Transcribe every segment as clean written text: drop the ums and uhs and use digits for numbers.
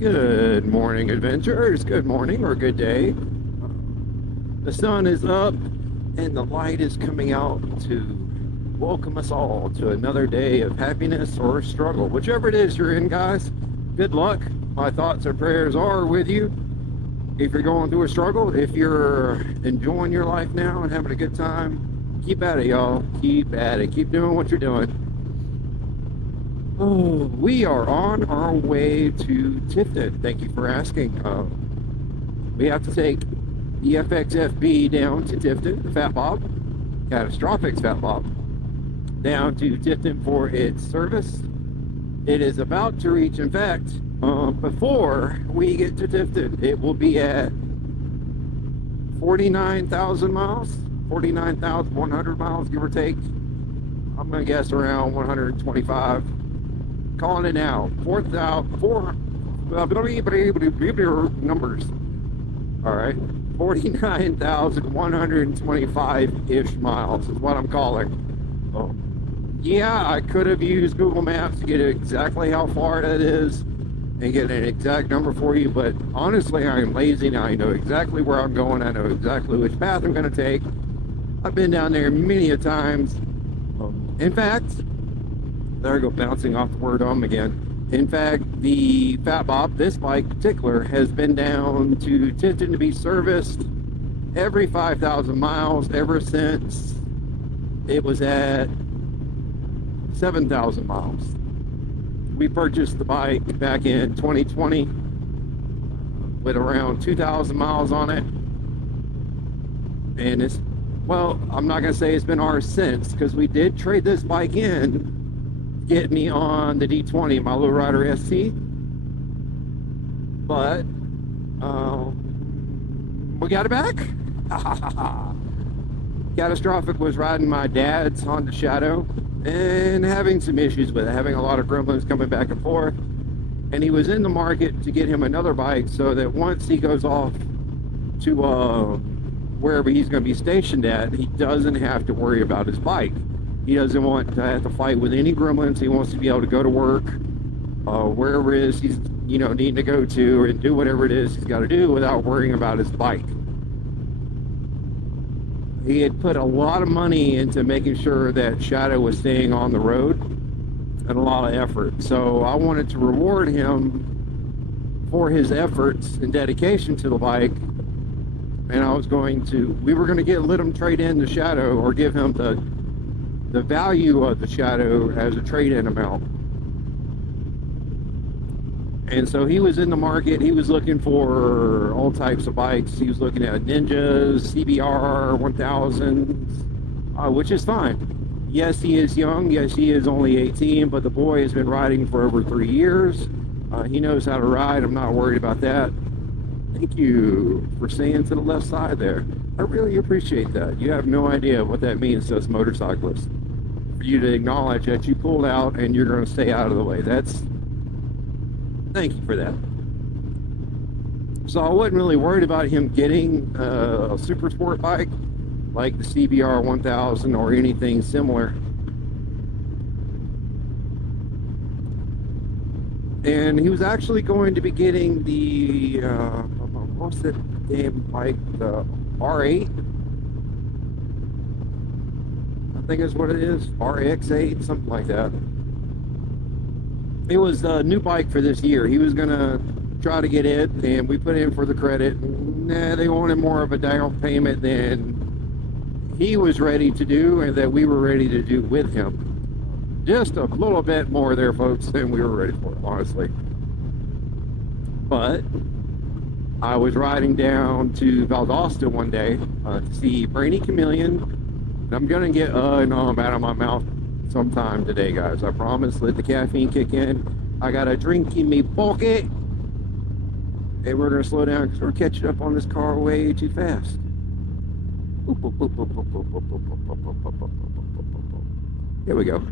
Good morning, adventurers. Good morning or good day. The sun is up and the light is coming out to welcome us all to another day of happiness or struggle. Whichever it is you're in, guys, good luck. My thoughts and prayers are with you. If you're going through a struggle, if you're enjoying your life now and having a good time, keep at it, y'all. Keep at it. Keep doing what you're doing. Oh, we are on our way to Tifton. Thank you for asking. We have to take the FXFB down to Tifton, the Fat Bob, Catastrophic's Fat Bob, down to Tifton for its service. It is about to reach, in fact, before we get to Tifton, it will be at 49,000 miles, 49,100 miles, give or take. I'm going to guess around 125. Calling it now. 4,000 numbers. All right, 49,125-ish miles is what I'm calling. Oh, yeah, I could have used Google Maps to get exactly how far that is and get an exact number for you, but honestly, I am lazy now. I know exactly where I'm going. I know exactly which path I'm going to take. I've been down there many a times. In fact, there I go, bouncing off the word again. In fact, the Fat Bob, this bike in particular, has been down to Tifton to be serviced every 5,000 miles ever since it was at 7,000 miles. We purchased the bike back in 2020 with around 2,000 miles on it. And it's, well, I'm not going to say it's been ours since, because we did trade this bike in, get me on the D20, my Lowrider ST, but we got it back. Catastrophic was riding my dad's Honda Shadow and having some issues with it, having a lot of gremlins coming back and forth, and he was in the market to get him another bike so that once he goes off to wherever he's going to be stationed at, he doesn't have to worry about his bike. He doesn't want to have to fight with any gremlins. He wants to be able to go to work, wherever it is he's, needing to go to, and do whatever it is he's got to do without worrying about his bike. He had put a lot of money into making sure that Shadow was staying on the road, and a lot of effort. So I wanted to reward him for his efforts and dedication to the bike. And we were going to let him trade in the Shadow, or give him the value of the Shadow as a trade-in amount. And so he was in the market. He was looking for all types of bikes. He was looking at Ninjas, CBR 1000s, which is fine. Yes, he is young. Yes, he is only 18, but the boy has been riding for over 3 years. He knows how to ride. I'm not worried about that. Thank you for saying to the left side there. I really appreciate that. You have no idea what that means to us motorcyclists. For you to acknowledge that you pulled out and you're going to stay out of the way. Thank you for that. So I wasn't really worried about him getting a super sport bike like the CBR 1000 or anything similar. And he was actually going to be getting the what's that damn bike, the R8, I think is what it is, RX8, something like that. It was the new bike for this year. He was gonna try to get it, and we put in for the credit. Nah, they wanted more of a down payment than he was ready to do, and that we were ready to do with him. Just a little bit more there, folks, than we were ready for, honestly. But I was riding down to Valdosta one day to see Brainy Chameleon. And I'm gonna get and out of my mouth sometime today, guys. I promise. Let the caffeine kick in. I got a drink in me pocket, and we're gonna slow down because we're catching up on this car way too fast. Here we go.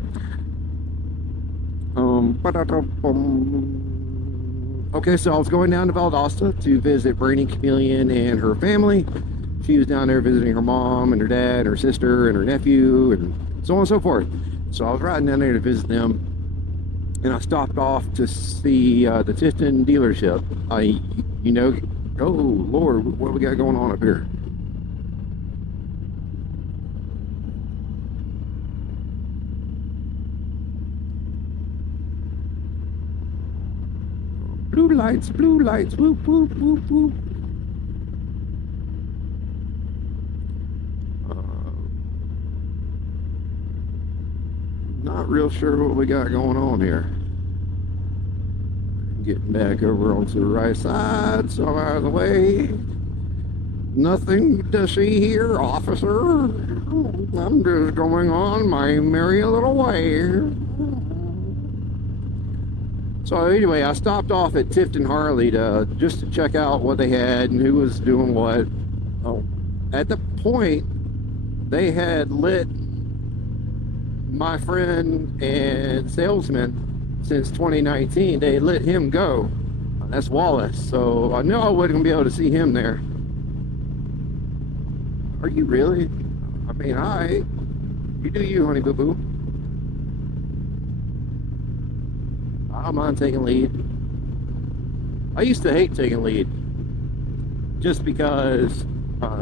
Okay, so I was going down to Valdosta to visit Brainy Chameleon and her family. She was down there visiting her mom and her dad, her sister and her nephew, and so on and so forth. So I was riding down there to visit them. and I stopped off to see the Tifton dealership. You know, oh Lord, what do we got going on up here? Blue lights, whoop, whoop, whoop, whoop. Not real sure what we got going on here. Getting back over onto the right side, so I'm out of the way. Nothing to see here, officer. I'm just going on my merry little way. So anyway, I stopped off at Tifton Harley just to check out what they had and who was doing what. Oh, at the point, they had lit my friend and salesman since 2019. They let him go. That's Wallace. So I know I wasn't gonna be able to see him there. Are you really? I mean, alright. You do you, honey boo boo. I don't mind taking lead. I used to hate taking lead, just because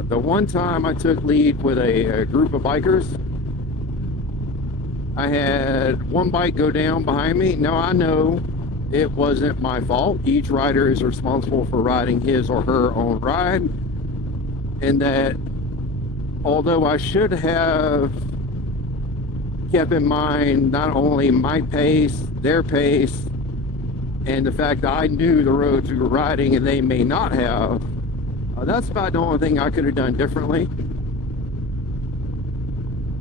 the one time I took lead with a group of bikers, I had one bike go down behind me. Now I know it wasn't my fault. Each rider is responsible for riding his or her own ride, and that although I should have kept in mind not only my pace, their pace, and the fact that I knew the roads we were riding and they may not have, that's about the only thing I could have done differently.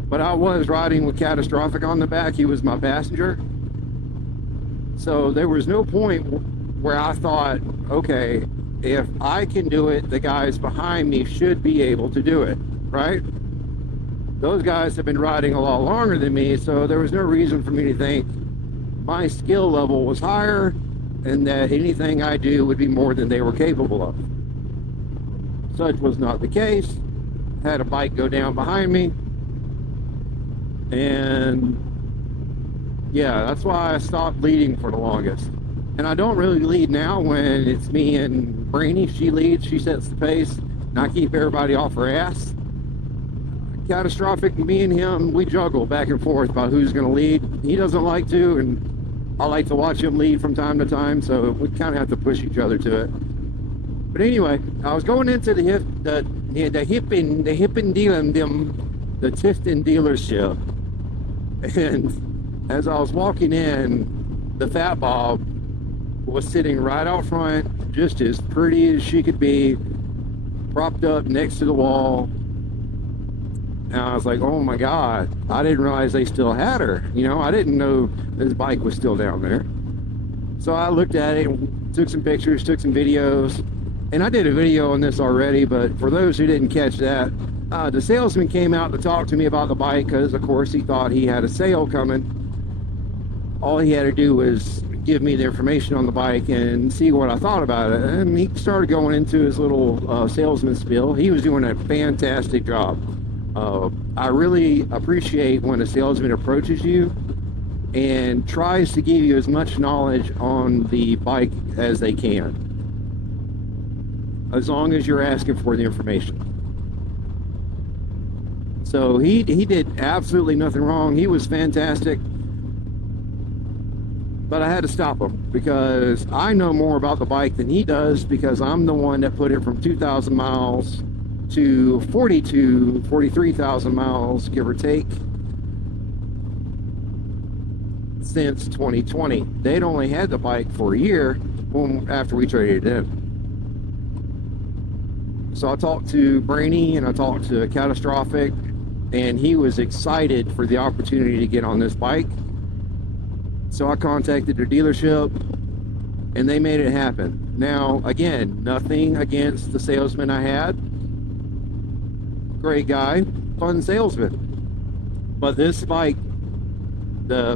But I was riding with Catastrophic on the back. He was my passenger. So there was no point where I thought, okay, if I can do it, the guys behind me should be able to do it, right? Those guys have been riding a lot longer than me, so there was no reason for me to think my skill level was higher and that anything I do would be more than they were capable of. Such was not the case. I had a bike go down behind me, and yeah, that's why I stopped leading for the longest. And I don't really lead now when it's me and Brainy. She leads, she sets the pace, and I keep everybody off her ass. Catastrophic, me and him, we juggle back and forth about who's going to lead. He doesn't like to, and I like to watch him lead from time to time, so we kind of have to push each other to it. But anyway, I was going into the Tifton dealership, and as I was walking in, the Fat Bob was sitting right out front, just as pretty as she could be, propped up next to the wall. And I was like, oh my God, I didn't realize they still had her. You know, I didn't know this bike was still down there. So I looked at it, took some pictures, took some videos, and I did a video on this already, but for those who didn't catch that, the salesman came out to talk to me about the bike because, of course, he thought he had a sale coming. All he had to do was give me the information on the bike and see what I thought about it. And he started going into his little salesman spiel. He was doing a fantastic job. I really appreciate when a salesman approaches you and tries to give you as much knowledge on the bike as they can, as long as you're asking for the information. So he did absolutely nothing wrong. He was fantastic, but I had to stop him because I know more about the bike than he does, because I'm the one that put it from 2,000 miles to 43,000 miles, give or take, since 2020. They'd only had the bike for a year after we traded it in. So I talked to Brainy and I talked to Catastrophic, and he was excited for the opportunity to get on this bike. So I contacted their dealership and they made it happen. Now, again, nothing against the salesman I had. Great guy, fun salesman. But this bike, the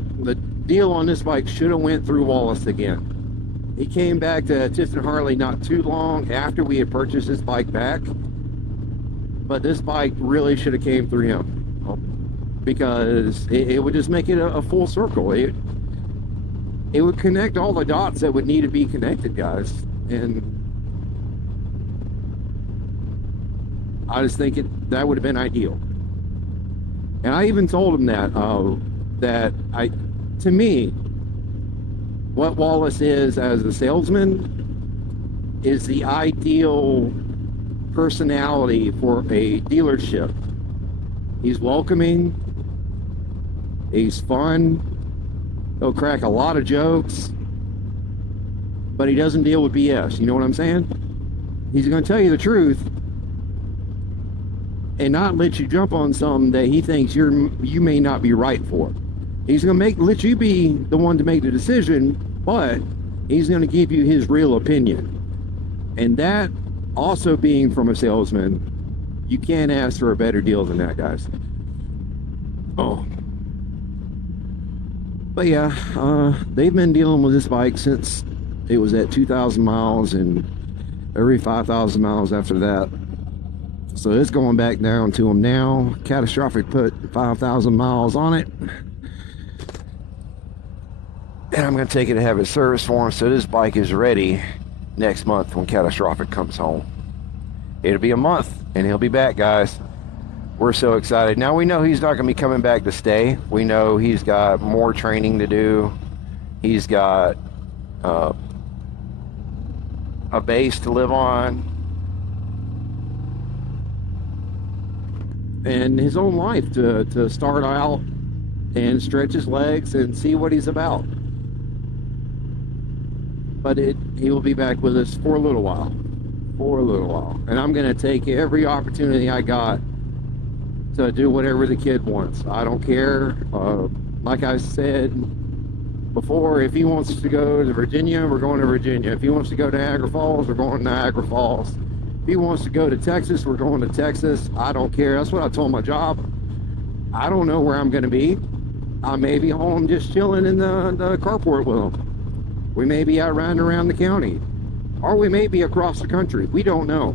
deal on this bike should have went through Wallace again. He came back to Tifton Harley not too long after we had purchased this bike back, but this bike really should have came through him, because it would just make it a full circle. it would connect all the dots that would need to be connected, guys. And I was thinking that would have been ideal. And I even told him that, to me, what Wallace is as a salesman is the ideal personality for a dealership. He's welcoming, he's fun, he'll crack a lot of jokes, but he doesn't deal with BS. You know what I'm saying? He's going to tell you the truth and not let you jump on something that he thinks you may not be right for. He's going to let you be the one to make the decision, but he's going to give you his real opinion. And that, also being from a salesman, you can't ask for a better deal than that, guys. Oh. But yeah, they've been dealing with this bike since it was at 2,000 miles, and every 5,000 miles after that. So it's going back down to them now. Catastrophic put 5,000 miles on it. And I'm going to take it to have it serviced for him, so this bike is ready next month when Catastrophic comes home. It'll be a month, and he'll be back, guys. We're so excited. Now we know he's not going to be coming back to stay. We know he's got more training to do. He's got a base to live on. And his own life to start out and stretch his legs and see what he's about. But he will be back with us for a little while. And I'm going to take every opportunity I got to do whatever the kid wants. I don't care. Like I said before, if he wants to go to Virginia, we're going to Virginia. If he wants to go to Niagara Falls, we're going to Niagara Falls. If he wants to go to Texas, we're going to Texas. I don't care. That's what I told my job. I don't know where I'm going to be. I may be home just chilling in the carport with him. We may be out riding around the county. Or we may be across the country. We don't know.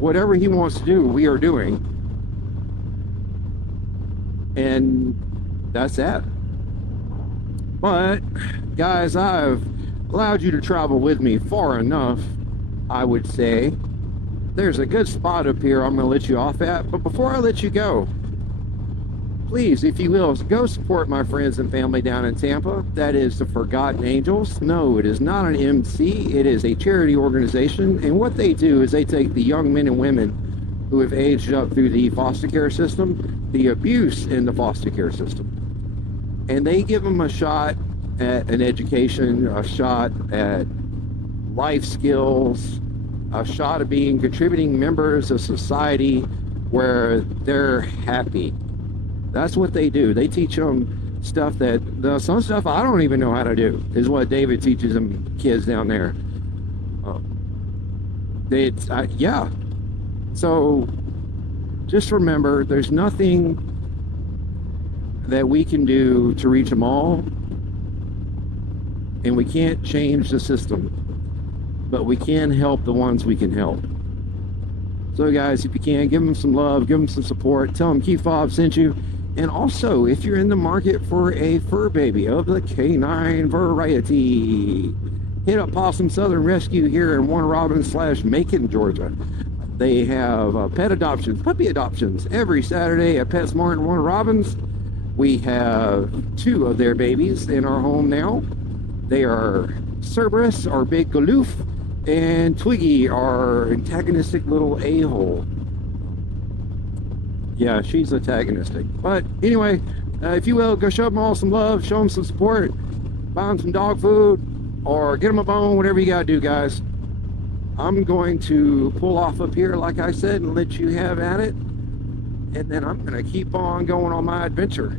Whatever he wants to do, we are doing. And that's that. But, guys, I've allowed you to travel with me far enough, I would say. There's a good spot up here I'm going to let you off at. But before I let you go, please, if you will, go support my friends and family down in Tampa. That is the Forgotten Angels. No, it is not an MC. It is a charity organization. And what they do is they take the young men and women who have aged up through the foster care system, the abuse in the foster care system, and they give them a shot at an education, a shot at life skills, a shot of being contributing members of society where they're happy. That's what they do. They teach them stuff that some stuff I don't even know how to do is what David teaches them kids down there. Yeah. So just remember, there's nothing that we can do to reach them all, and we can't change the system, but we can help the ones we can help. So guys, if you can, give them some love, give them some support, tell them Keith Fob sent you. And also, if you're in the market for a fur baby of the canine variety, hit up Possum Southern Rescue here in Warner Robins / Macon, Georgia. They have pet adoptions, puppy adoptions every Saturday at PetSmart in Warner Robins. We have 2 of their babies in our home now. They are Cerberus, our big galoof, and Twiggy, our antagonistic little a-hole. Yeah, she's antagonistic. But anyway, if you will, go show them all some love, show them some support, buy them some dog food, or get them a bone, whatever you gotta do, guys. I'm going to pull off up here, like I said, and let you have at it. And then I'm gonna keep on going on my adventure.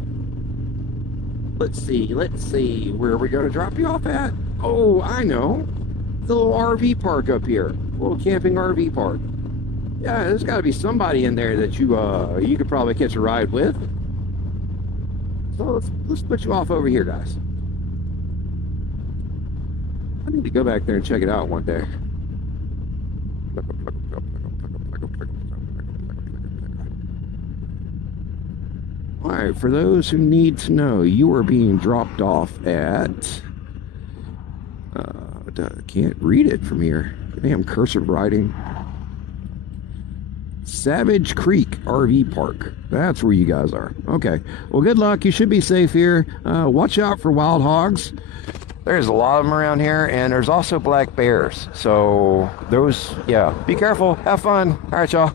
Let's see, where are we gonna drop you off at? Oh, I know. The little RV park up here. Little camping RV park. Yeah, there's got to be somebody in there that you could probably catch a ride with. So let's put you off over here, guys. I need to go back there and check it out one day. All right, for those who need to know, you are being dropped off at But I can't read it from here. Damn cursive writing. Savage Creek RV Park. That's where you guys are. Okay. Well, good luck. You should be safe here. Watch out for wild hogs. There's a lot of them around here, and there's also black bears. So those, yeah, be careful. Have fun. All right, y'all.